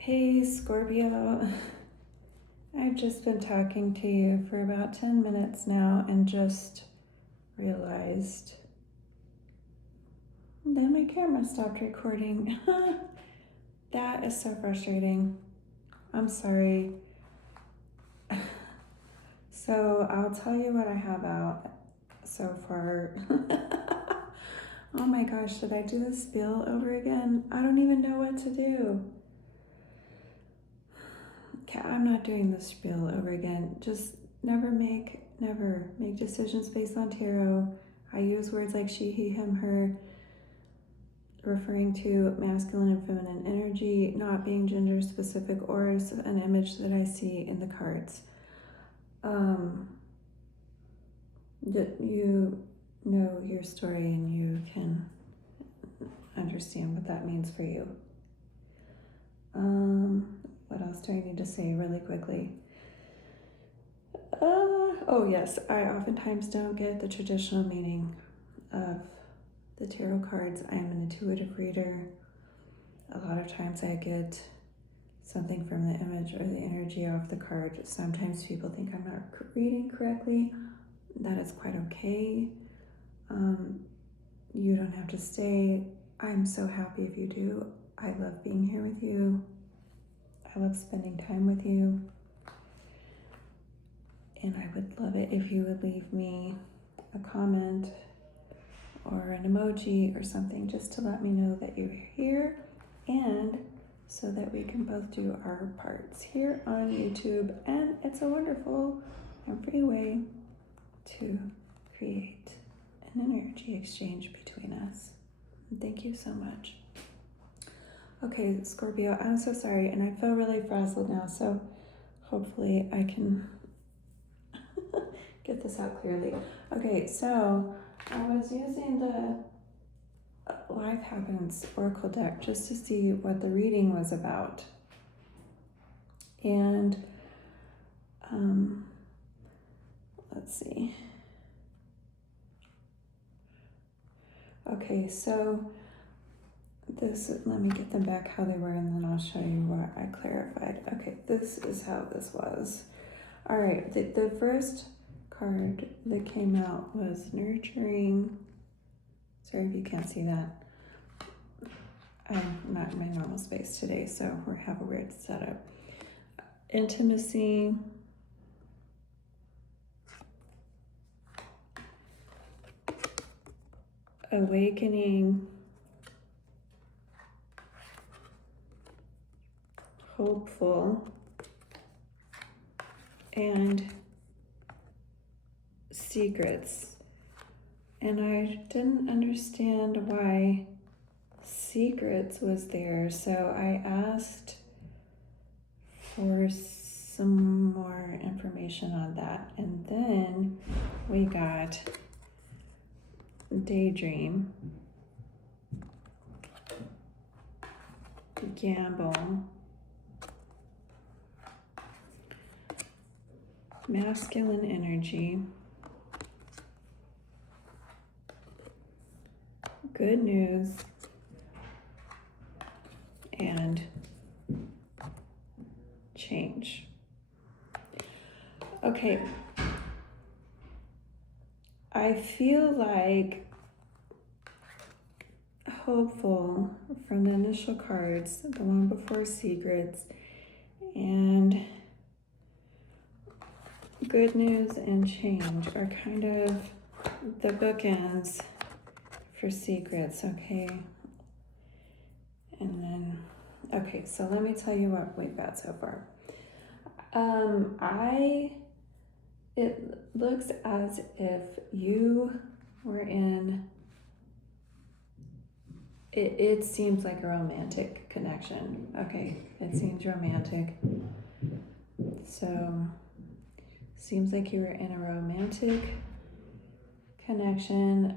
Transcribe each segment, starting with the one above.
Hey Scorpio, I've just been talking to you for about 10 minutes now and just realized that my camera stopped recording. That is so frustrating. I'm sorry. So I'll tell you what I have out so far. Oh my gosh, did I do the spiel over again? I don't even know what to do. Okay, I'm not doing the spiel over again. Just never make decisions based on tarot. I use words like she, he, him, her, referring to masculine and feminine energy, not being gender specific or an image that I see in the cards. You know your story and you can understand what that means for you. What else do I need to say really quickly? Oh yes, I oftentimes don't get the traditional meaning of the tarot cards. I am an intuitive reader. A lot of times I get something from the image or the energy off the card. Sometimes people think I'm not reading correctly. That is quite okay. You don't have to stay. I'm so happy if you do. I love being here with you. I love spending time with you. And I would love it if you would leave me a comment or an emoji or something just to let me know that you're here and so that we can both do our parts here on YouTube. And it's a wonderful and free way to create an energy exchange between us. Thank you so much. Okay, Scorpio, I'm so sorry, and I feel really frazzled now, so hopefully I can get this out clearly. Okay, so I was using the Life Happens Oracle deck just to see what the reading was about. And let's see. Okay, so let me get them back how they were and then I'll show you what I clarified. Okay, this is how this was. All right, the first card that came out was nurturing. Sorry if you can't see that. I'm not in my normal space today, so we have a weird setup. Intimacy. Awakening. Hopeful. And secrets. And I didn't understand why secrets was there, so I asked for some more information on that. And then we got daydream, gamble, masculine energy, good news, and change. Okay, I feel like hopeful from the initial cards, the one before secrets, and good news and change are kind of the bookends for secrets, okay? And then, okay, so let me tell you what we've got so far. It looks as if you were in, it seems like a romantic connection. Okay, it seems romantic. So, seems like you were in a romantic connection.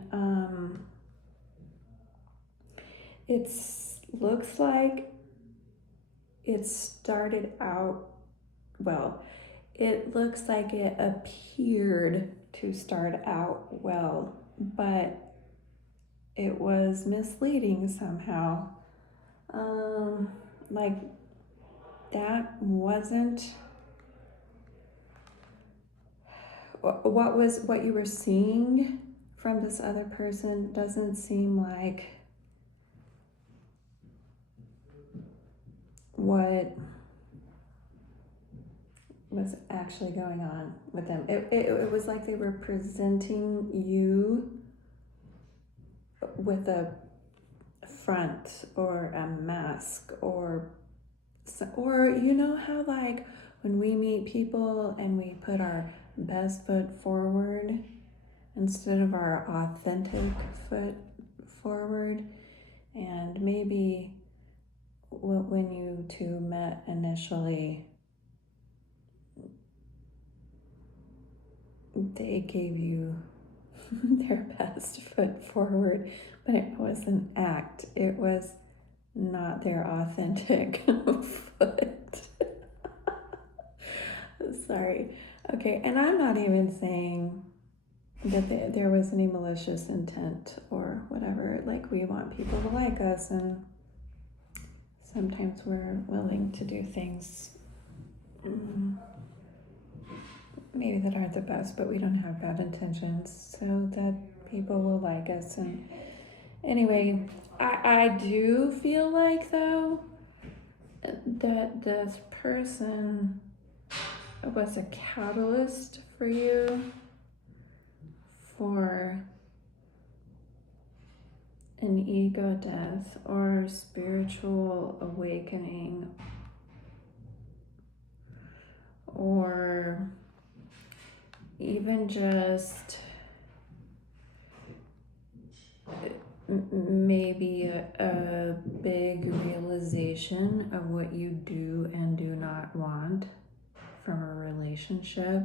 It looks like it started out, well, it looks like it appeared to start out well, but it was misleading somehow. Like that wasn't what you were seeing from this other person doesn't seem like what was actually going on with them. It was like they were presenting you with a front or a mask, or you know how like when we meet people and we put our best foot forward instead of our authentic foot forward, and maybe when you two met initially, they gave you their best foot forward, but it was an act. It was not their authentic foot. Sorry. Okay, and I'm not even saying that there was any malicious intent or whatever. Like, we want people to like us, and sometimes we're willing to do things maybe that aren't the best, but we don't have bad intentions, so that people will like us. And anyway, I do feel like, though, that this person was a catalyst for you for an ego death or spiritual awakening, or even just maybe a big realization of what you do and do not want from a relationship.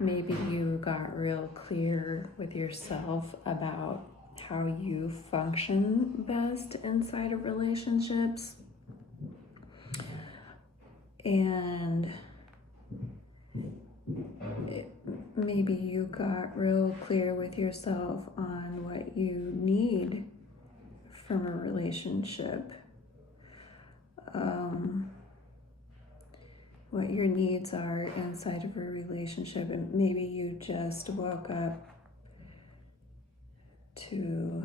Maybe you got real clear with yourself about how you function best inside of relationships, and maybe you got real clear with yourself on what you need from a relationship, what your needs are inside of a relationship, and maybe you just woke up to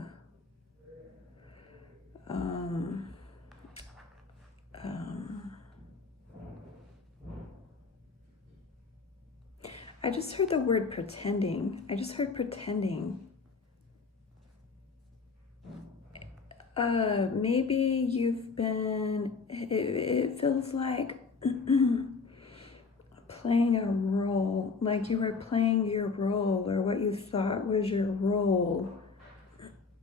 I just heard the word pretending. I just heard pretending. Maybe you've been, it feels like playing a role, like you were playing your role or what you thought was your role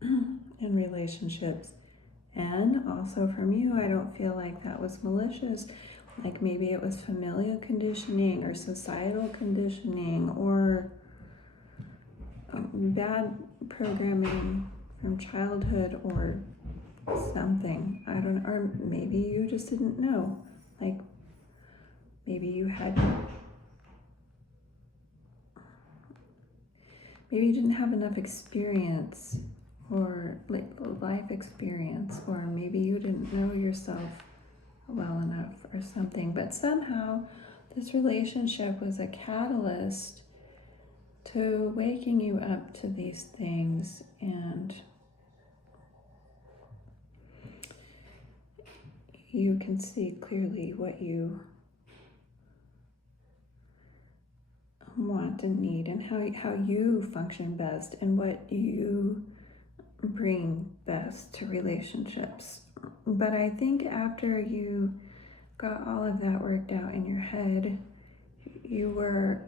in relationships. And also from you, I don't feel like that was malicious. Like maybe it was familial conditioning or societal conditioning or bad programming from childhood or something. I don't know. Or maybe you just didn't know. Like maybe you didn't have enough experience, or like life experience, or maybe you didn't know yourself well enough or something. But somehow this relationship was a catalyst to waking you up to these things, and you can see clearly what you want and need, and how you function best, and what you bring best to relationships. But I think after you got all of that worked out in your head, you were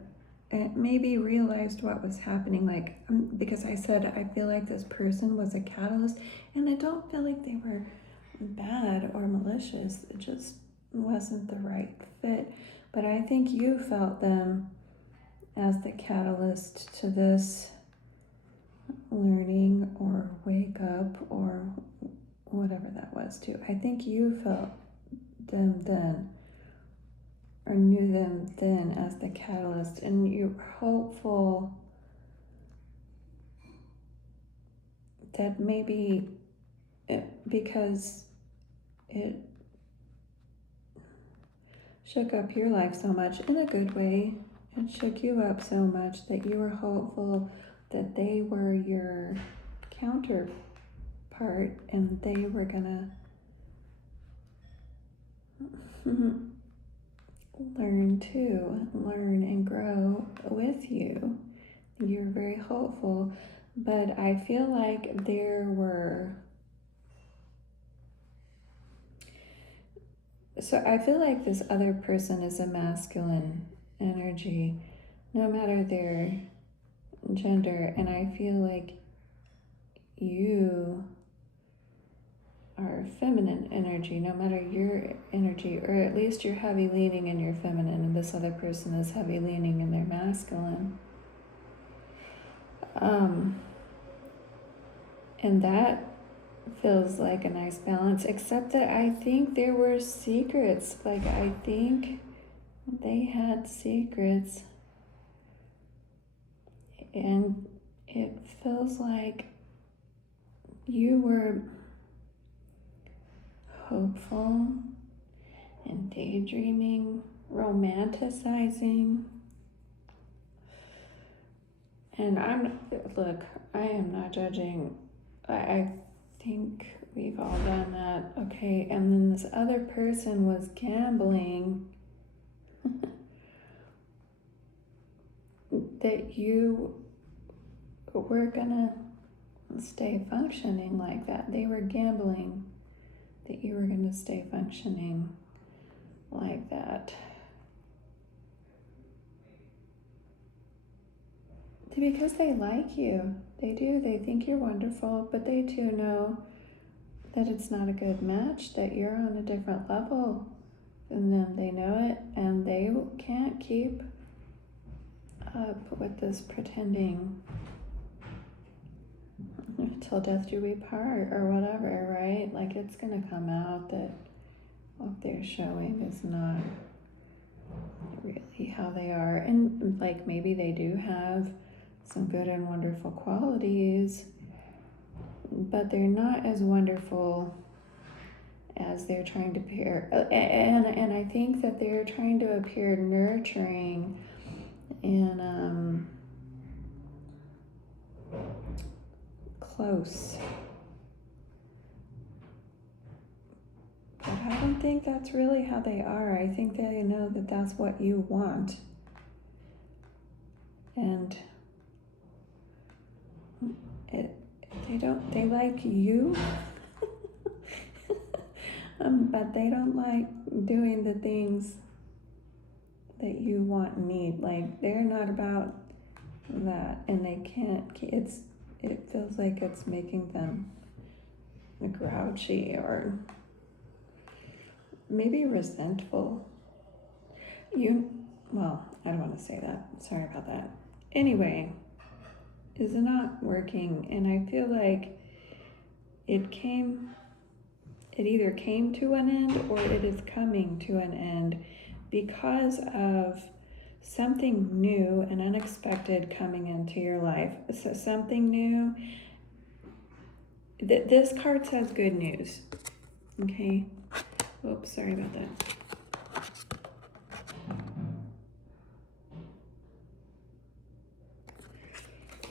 maybe realized what was happening. Like, because I said I feel like this person was a catalyst, and I don't feel like they were bad or malicious. It just wasn't the right fit. But I think you felt them as the catalyst to this learning or wake up or whatever that was too. I think you felt them then, or knew them then as the catalyst, and you're hopeful that maybe because it shook up your life so much in a good way. It shook you up so much that you were hopeful that they were your counterpart and they were gonna learn and grow with you. You were very hopeful, but I feel like I feel like this other person is a masculine energy, no matter their gender, and I feel like you are feminine energy, no matter your energy, or at least you're heavy leaning in your feminine, and this other person is heavy leaning in their masculine. And that feels like a nice balance, except that I think there were secrets. Like, I think they had secrets, and it feels like you were hopeful and daydreaming, romanticizing. And I am not judging. I think we've all done that, okay? And then this other person was gambling that you were gonna stay functioning like that. They were gambling that you were gonna stay functioning like that. Because they like you. They do. They think you're wonderful, but they too know that it's not a good match, that you're on a different level than them. They know it, and they can't keep up with this pretending till death do we part or whatever, right? Like, it's gonna come out that what they're showing is not really how they are. And like, maybe they do have some good and wonderful qualities, but they're not as wonderful as they're trying to appear. And I think that they're trying to appear nurturing and close. But I don't think that's really how they are. I think they know that that's what you want. And they like you, but they don't like doing the things that you want and need. Like, they're not about that, and they can't, it feels like it's making them grouchy or maybe resentful. Well, I don't want to say that. Sorry about that. Anyway, is not working, and I feel like it either came to an end or it is coming to an end because of something new and unexpected coming into your life. So something new. This card says good news. Okay. Oops, sorry about that.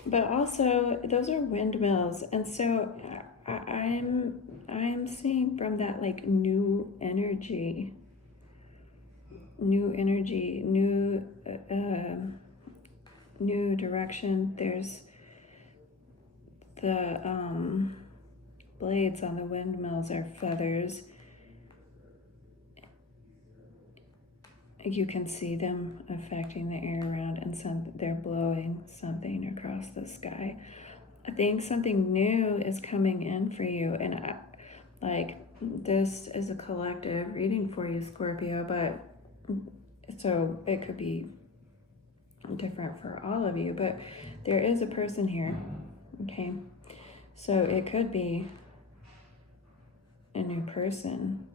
But also, those are windmills, and so I'm seeing from that, like, new energy, new direction. There's the blades on the windmills are feathers. You can see them affecting the air around, and they're blowing something across the sky. I think something new is coming in for you, and this is a collective reading for you, Scorpio, but so it could be different for all of you, but there is a person here, okay? So it could be a new person.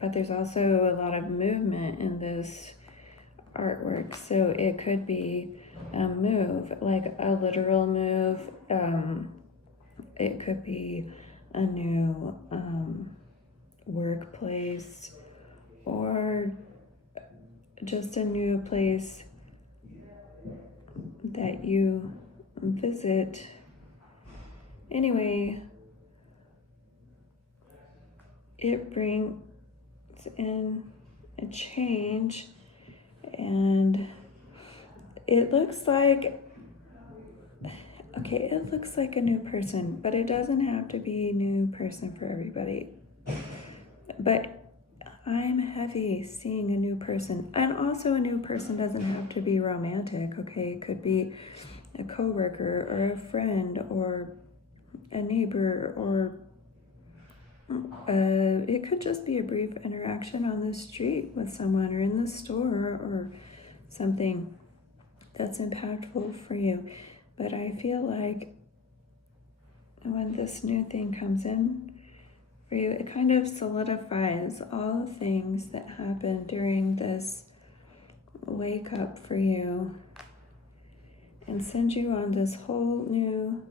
But there's also a lot of movement in this artwork. So it could be a move, like a literal move. It could be a new workplace or just a new place that you visit. Anyway, it brings in a change, and it looks like a new person, but it doesn't have to be a new person for everybody. But I'm heavy seeing a new person, and also a new person doesn't have to be romantic, okay? It could be a coworker or a friend or a neighbor, or it could just be a brief interaction on the street with someone or in the store or something that's impactful for you. But I feel like when this new thing comes in for you, it kind of solidifies all the things that happened during this wake up for you and sends you on this whole new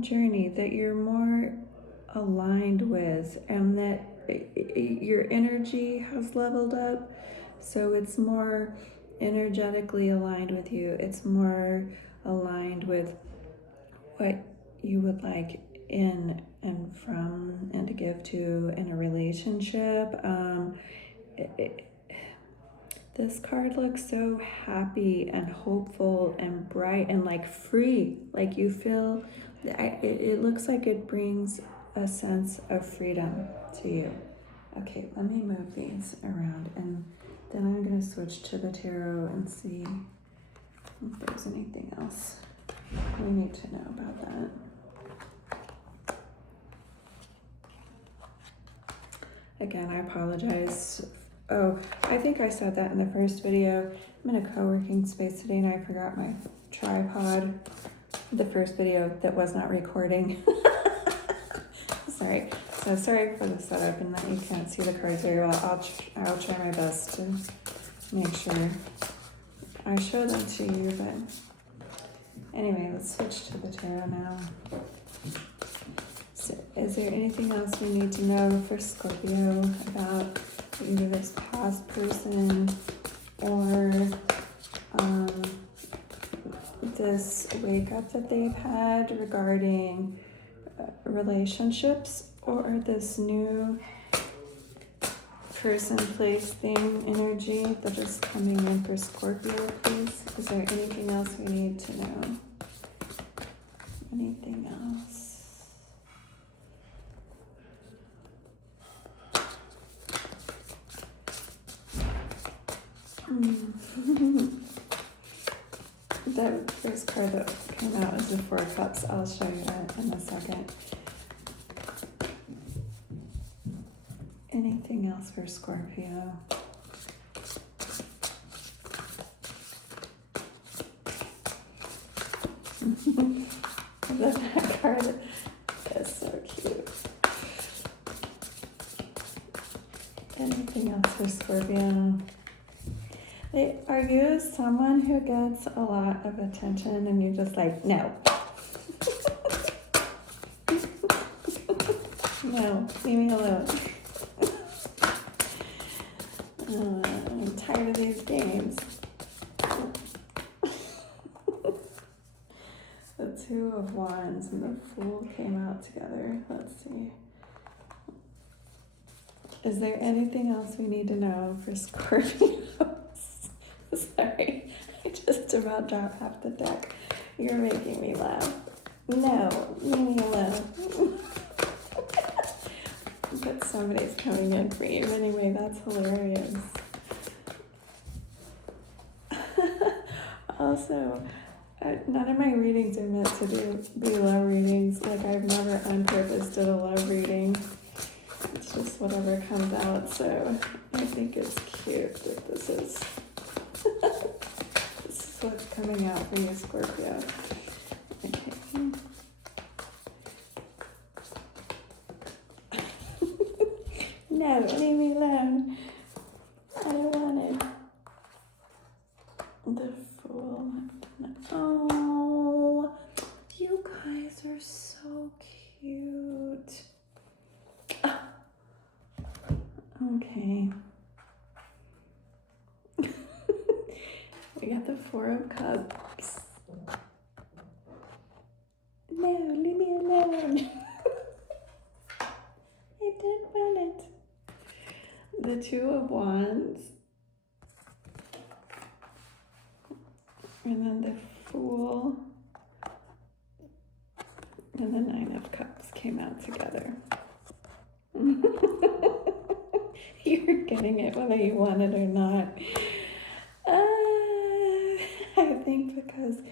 journey that you're more aligned with, and that your energy has leveled up, so it's more energetically aligned with you. It's more aligned with what you would like in and from and to give to in a relationship. This card looks so happy and hopeful and bright and like free. Like you feel, it looks like it brings a sense of freedom to you. Okay, let me move these around, and then I'm going to switch to the tarot and see if there's anything else we need to know about that. Again, I apologize. Oh, I think I said that in the first video. I'm in a co-working space today and I forgot my tripod. The first video that was not recording. Sorry. So sorry for the setup and that you can't see the cards very well. I'll try my best to make sure I show them to you, but anyway, let's switch to the tarot now. So is there anything else we need to know for Scorpio about either this past person or this wake up that they've had regarding relationships, or this new person, place, thing, energy that is coming in for Scorpio, please? Is there anything else we need to know? Anything else? The first card that came out is the Four of Cups. I'll show you that in a second. Anything else for Scorpio? That card is so cute. Anything else for Scorpio? Are you someone who gets a lot of attention and you're just like, no. No, leave me alone. I'm tired of these games. The Two of Wands and the Fool came out together. Let's see. Is there anything else we need to know for Scorpio? Sorry, I just about dropped half the deck. You're making me laugh. No, leave me alone. But somebody's coming in for you. Anyway, that's hilarious. Also, none of my readings are meant to be love readings. Like, I've never on purpose did a love reading. It's just whatever comes out. So I think it's cute that this is what's coming out for you, Scorpio. Okay. No, leave me alone. I don't want it. The Fool. Oh, you guys are so cute. Okay. We got the Four of Cups. No, leave me alone. I didn't want it. The Two of Wands. And then the Fool. And the Nine of Cups came out together. You're getting it whether you want it or not. I think because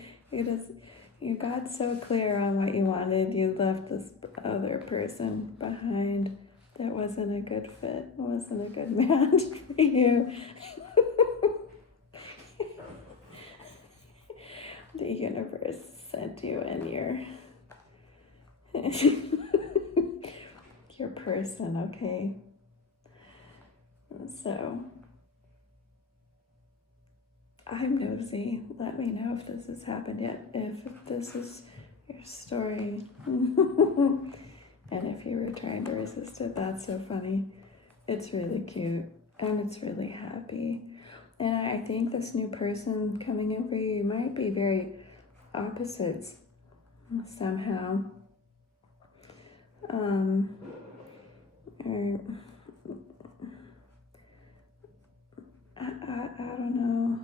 you got so clear on what you wanted, you left this other person behind that wasn't a good fit, wasn't a good match for you. The universe sent you in your person, okay? So I'm nosy. Let me know if this has happened yet, if this is your story. And if you were trying to resist it, that's so funny. It's really cute and it's really happy. And I think this new person coming in for you might be very opposites somehow. Or I don't know.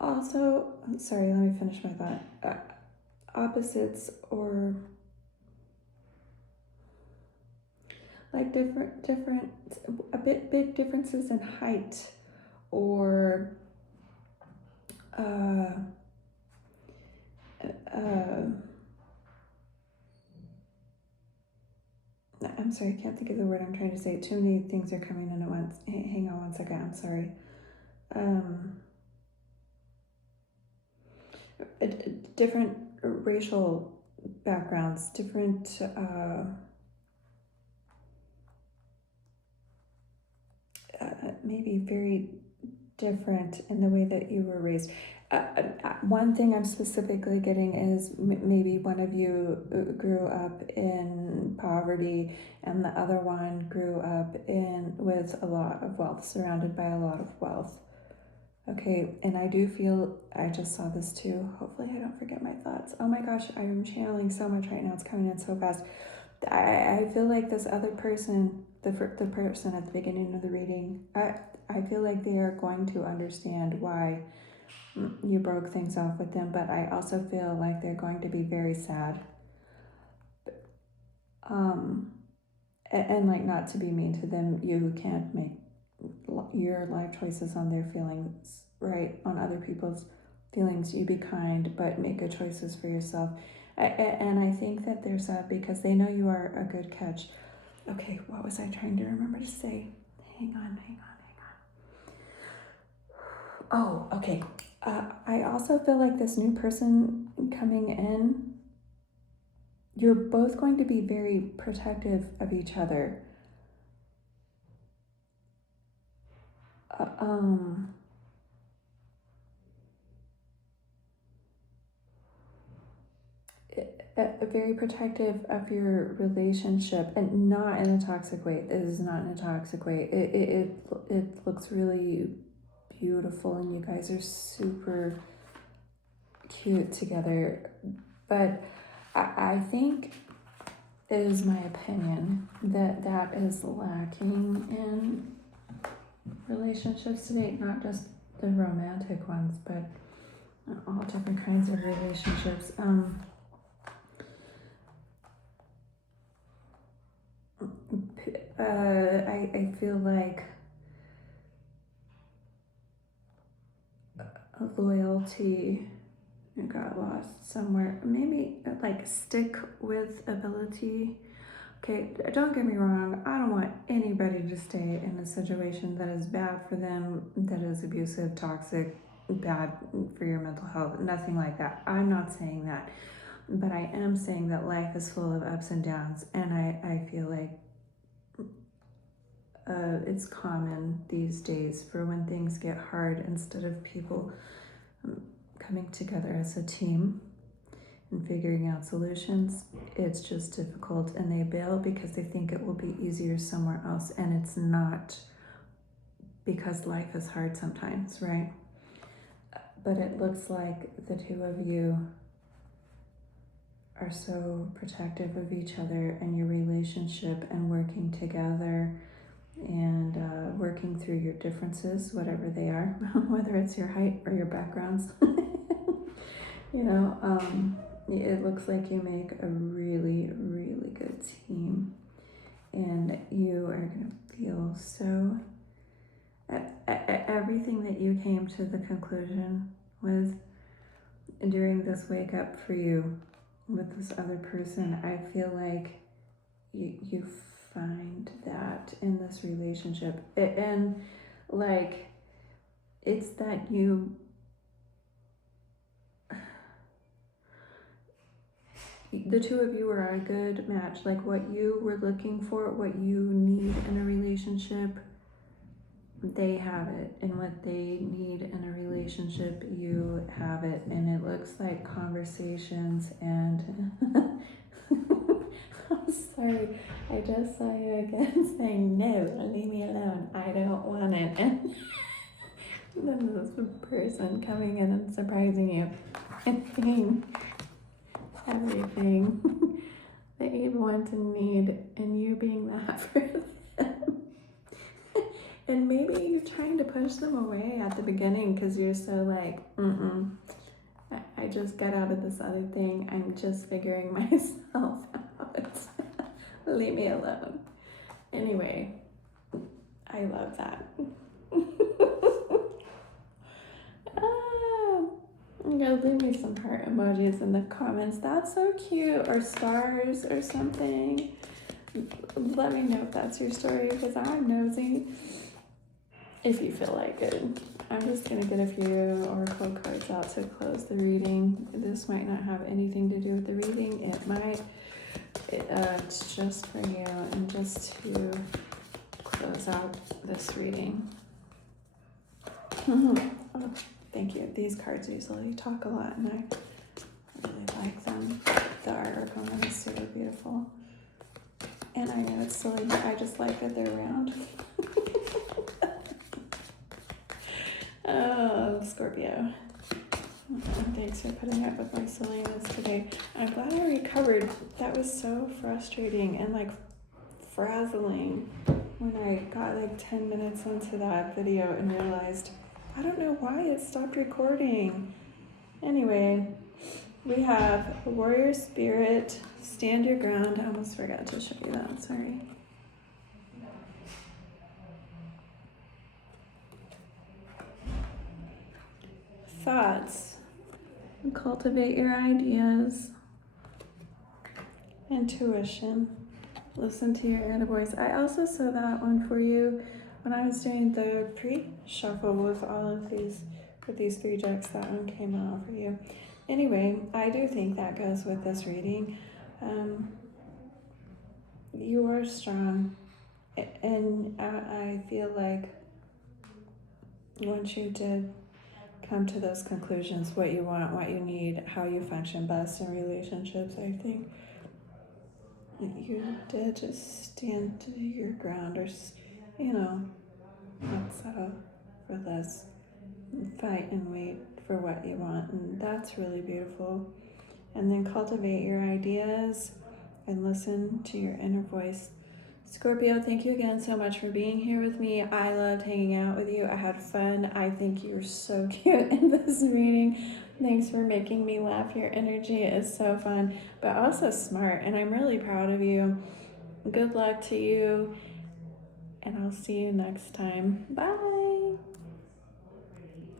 Also, sorry, let me finish my thought. Opposites or like different, big differences in height or I'm sorry, I can't think of the word I'm trying to say. Too many things are coming in at once. Hang on one second, I'm sorry. Different racial backgrounds, different maybe very different in the way that you were raised. One thing I'm specifically getting is maybe one of you grew up in poverty and the other one grew up with a lot of wealth, surrounded by a lot of wealth. Okay, and I do feel, I just saw this too. Hopefully I don't forget my thoughts. Oh my gosh, I'm channeling so much right now. It's coming in so fast. I feel like this other person, the person at the beginning of the reading, I feel like they are going to understand why you broke things off with them, but I also feel like they're going to be very sad. And like, not to be mean to them, you can't make your life choices on their feelings, right? On other people's feelings. You be kind, but make good choices for yourself. And I think that they're sad because they know you are a good catch. Okay, what was I trying to remember to say? Hang on. Oh, okay. I also feel like this new person coming in, you're both going to be very protective of each other. Very protective of your relationship, and not in a toxic way. This is not in a toxic way. It looks really beautiful, and you guys are super cute together. But I think, it is my opinion, that is lacking in relationships today. Not just the romantic ones, but all different kinds of relationships. I feel like loyalty got lost somewhere. Maybe like stick with ability. Okay, don't get me wrong. I don't want anybody to stay in a situation that is bad for them, that is abusive, toxic, bad for your mental health. Nothing like that. I'm not saying that. But I am saying that life is full of ups and downs, and I feel like it's common these days for when things get hard, instead of people coming together as a team and figuring out solutions. It's just difficult, and they bail because they think it will be easier somewhere else, and it's not, because life is hard sometimes, right? But it looks like the two of you are so protective of each other and your relationship, and working together, and working through your differences, whatever they are, whether it's your height or your backgrounds. You know, it looks like you make a really, really good team, and you are going to feel so, everything that you came to the conclusion with during this wake up for you with this other person, I feel like you find that in this relationship. And like, it's that the two of you are a good match. Like, what you were looking for, what you need in a relationship, they have it. And what they need in a relationship, you have it. And it looks like conversations and I'm sorry, I just saw you again saying, no, leave me alone, I don't want it. And then this person coming in and surprising you and being everything that you'd want and need, and you being that for them. And maybe you're trying to push them away at the beginning because you're so like, I just got out of this other thing, I'm just figuring myself out. Leave me alone. Anyway, I love that. Leave me some heart emojis in the comments. That's so cute. Or stars or something. Let me know if that's your story, because I'm nosy. If you feel like it. I'm just going to get a few oracle cards out to close the reading. This might not have anything to do with the reading. It might. It's just for you, and just to close out this reading. Oh, thank you. These cards usually talk a lot, and I really like them. The artwork on them is super beautiful. And I know it's silly, but I just like that they're round. Oh, Scorpio. Thanks for putting up with my silliness today. I'm glad I recovered. That was so frustrating and like frazzling when I got like 10 minutes into that video and realized, I don't know why it stopped recording. Anyway, we have Warrior Spirit, Stand Your Ground. I almost forgot to show you that, sorry. Thoughts. Cultivate your ideas. Intuition. Listen to your inner voice. I also saw that one for you when I was doing the pre-shuffle with all of these, with these 3 decks. That one came out for you. Anyway, I do think that goes with this reading. You are strong, and I feel like once you did come to those conclusions, what you want, what you need, how you function best in relationships, I think you did just stand to your ground, or, you know, not settle for less, fight and wait for what you want, and that's really beautiful. And then cultivate your ideas and listen to your inner voice. Scorpio, thank you again so much for being here with me. I loved hanging out with you. I had fun. I think you're so cute in this reading. Thanks for making me laugh. Your energy is so fun, but also smart, and I'm really proud of you. Good luck to you, and I'll see you next time. Bye.